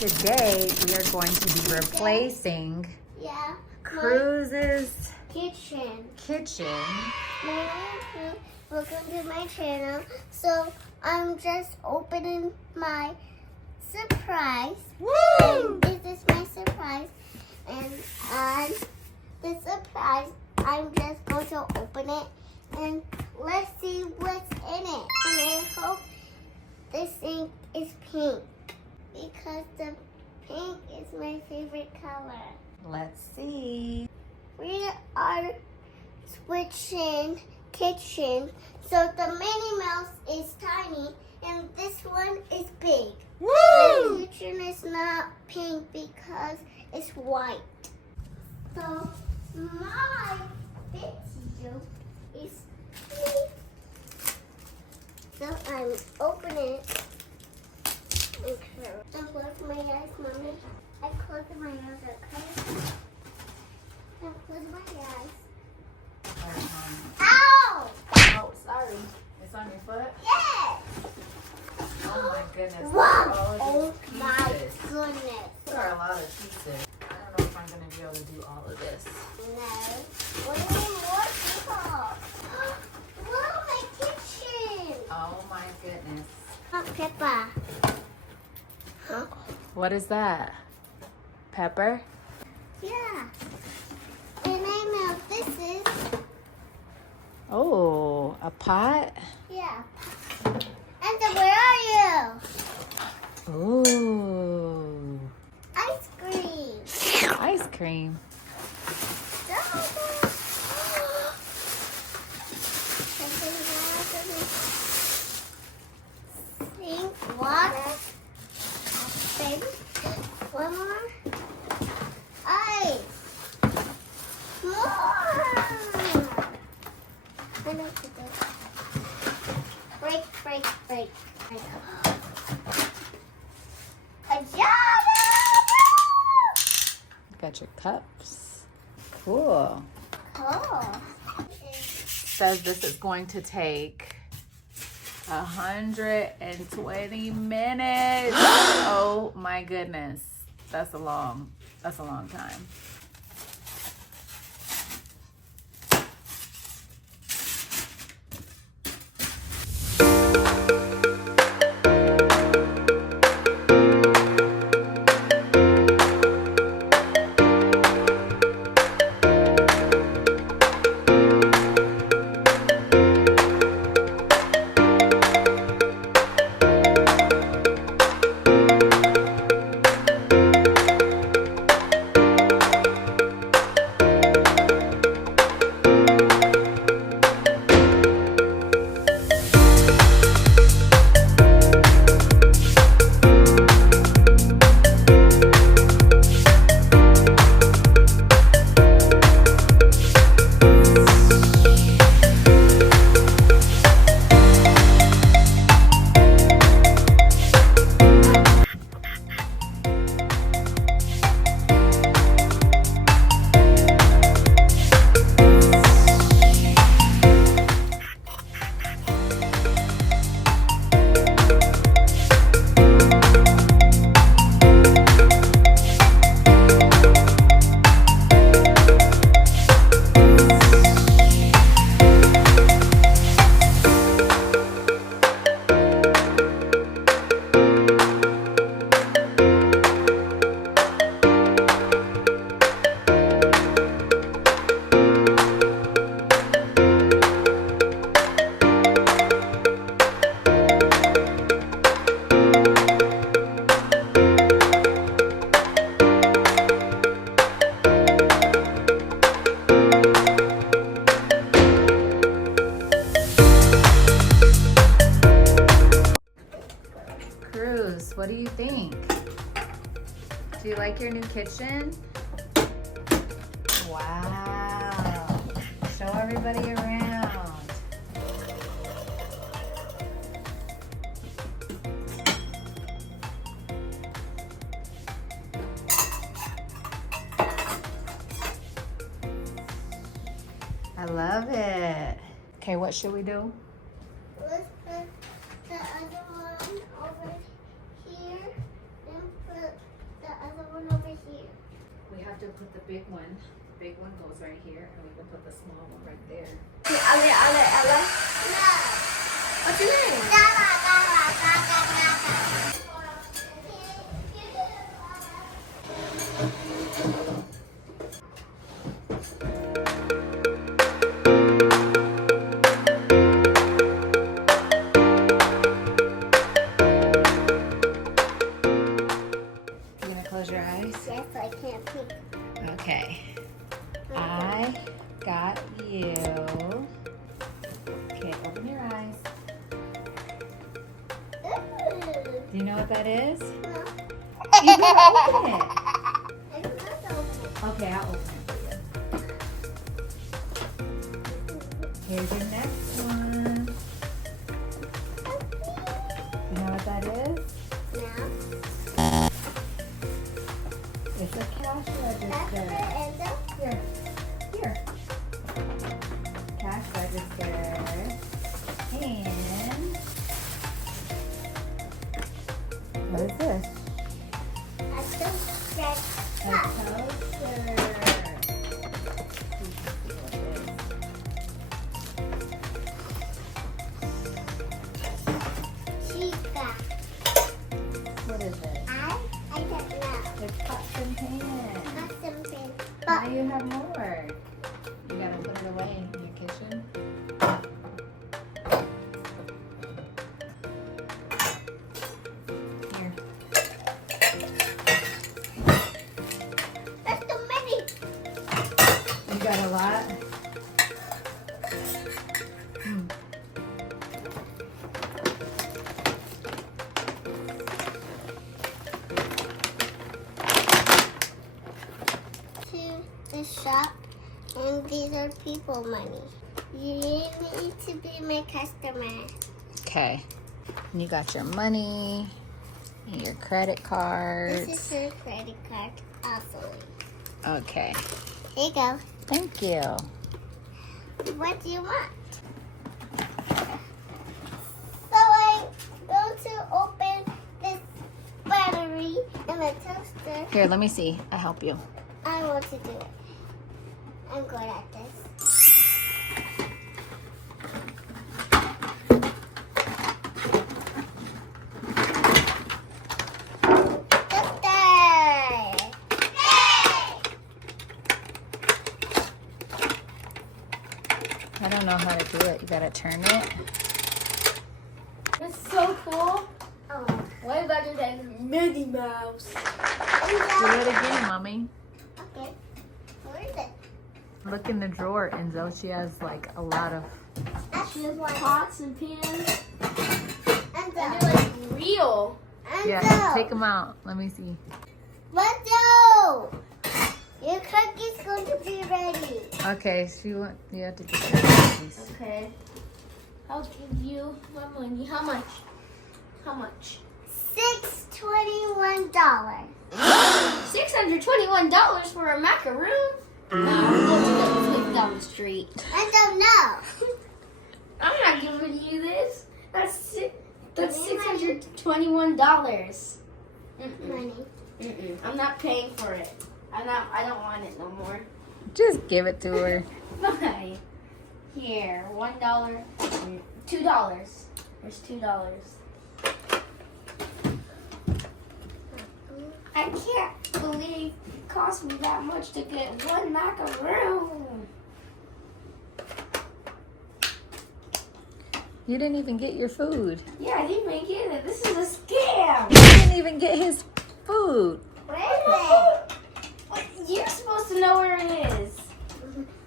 Today we are going to be replacing Cruz's kitchen. Welcome to my channel. So I'm just opening my surprise. Woo! And this is my surprise. And on the surprise, I'm just going to open it and let's see what's in it. And I hope this ink is pink because the pink is my favorite color. Let's see. We are switching kitchen, so the Minnie Mouse is tiny and this one is big. Woo! The kitchen is not pink because it's white. So my video is pink. So I'm opening it. Okay. I'm closing my eyes, Mommy. I closed my eyes, okay? I'm closing my eyes. Ow! Oh, sorry. It's on your foot? Yes! Oh my goodness. Wow! All Oh these my pieces. goodness. There are a lot of pieces. I don't know if I'm going to be able to do all of this. No. What do you mean more people? Look, my kitchen! Oh my goodness. Oh, Peppa. Huh? What is that? Pepper? Yeah. And I know this is, Oh, a pot? yeah. And then where are you? Ooh. Ice cream. Ice cream. Sink water. Baby. One more. Ice. More. I know what to do. Break. A job! Got your cups. Cool. Oh. Says this is going to take 120 minutes. Oh my goodness. That's a long time. Cruz, what do you think? Do you like your new kitchen? Wow. Show everybody around. I love it. Okay, what should we do? Let's put the other one over here and put have to put the big one. The big one goes right here, and we can put the small one right there. Ella. No. What's your name? You gonna close your eyes? Yes, I can't peek. Okay. I got you. Okay, open your eyes. Ooh. Do you know what that is? No. You gotta open it. I don't know to open. Okay, I'll open it for you. Here's your next one. You know what that is? No. It's a cash That's register. the end of. Here. Here. Cash register. And what is this? I just said A toaster. chica. What is it? I don't know. It's pots and pans. That's something. Now But you have more. You gotta put it away in your kitchen. Here. that's too many. You got a lot? Hmm. To the shop, and these are people money. You need to be my customer. Okay. And you got your money, and your credit cards. This is your credit card, also. Okay. Here you go. Thank you. What do you want? So I'm going to open this battery and the toaster. Here, let me see. I'll help you. I want to do it. I'm good at this. Toaster! I don't know how to do it. You gotta turn it. It's so cool. Oh. What about your like Mickey Mouse? Do it again, Mommy. Okay. Where is it? Look in the drawer, Enzo. She has like a lot of. She has pots and pans. And And they're like real. Yeah, take them out. Let me see. Enzo! Your cookie's going to be ready. Okay, so you have to get your cookies. Okay. I'll give you my money. How much? How much? $621. $621 for a macaroon? No, I'm going to get a flip down the street. I don't know. I'm not giving you this. That's $621. Money. I'm not paying for it. I don't want it no more. Just give it to her. Bye. Here, $1, $2. There's $2. I can't believe it cost me that much to get one macaroon. You didn't even get your food. Yeah, I didn't even get it. This is a scam. You didn't even get his food. Where is it? What? You're supposed to know where it is.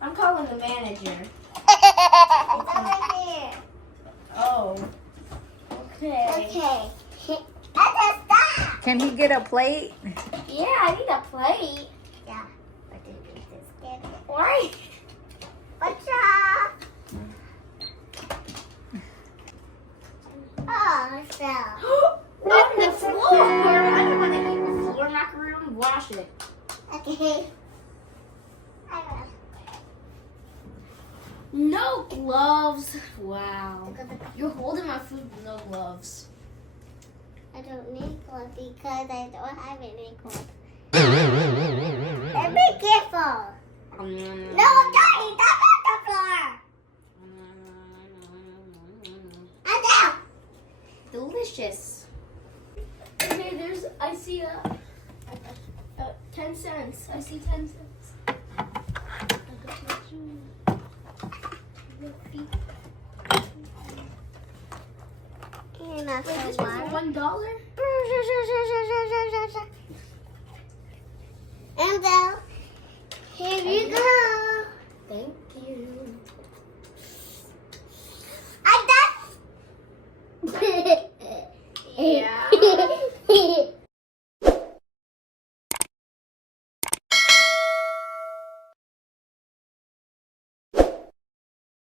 I'm calling the manager. It's over here. Oh. Okay. Okay. Let's stop. Can he get a plate? Yeah, I need a plate. Yeah. But you need to skip it. Why? What's up? Oh, so. Not on the floor. I don't want to eat the floor macaroon. Wash it. Okay. I will. No gloves. Wow. You're holding my food with no gloves. I don't need gloves because I don't have any gloves. I see 10 cents. I see 10 cents. You're not Wait, this so was much. for $1? And then, here you go. Thank you. I got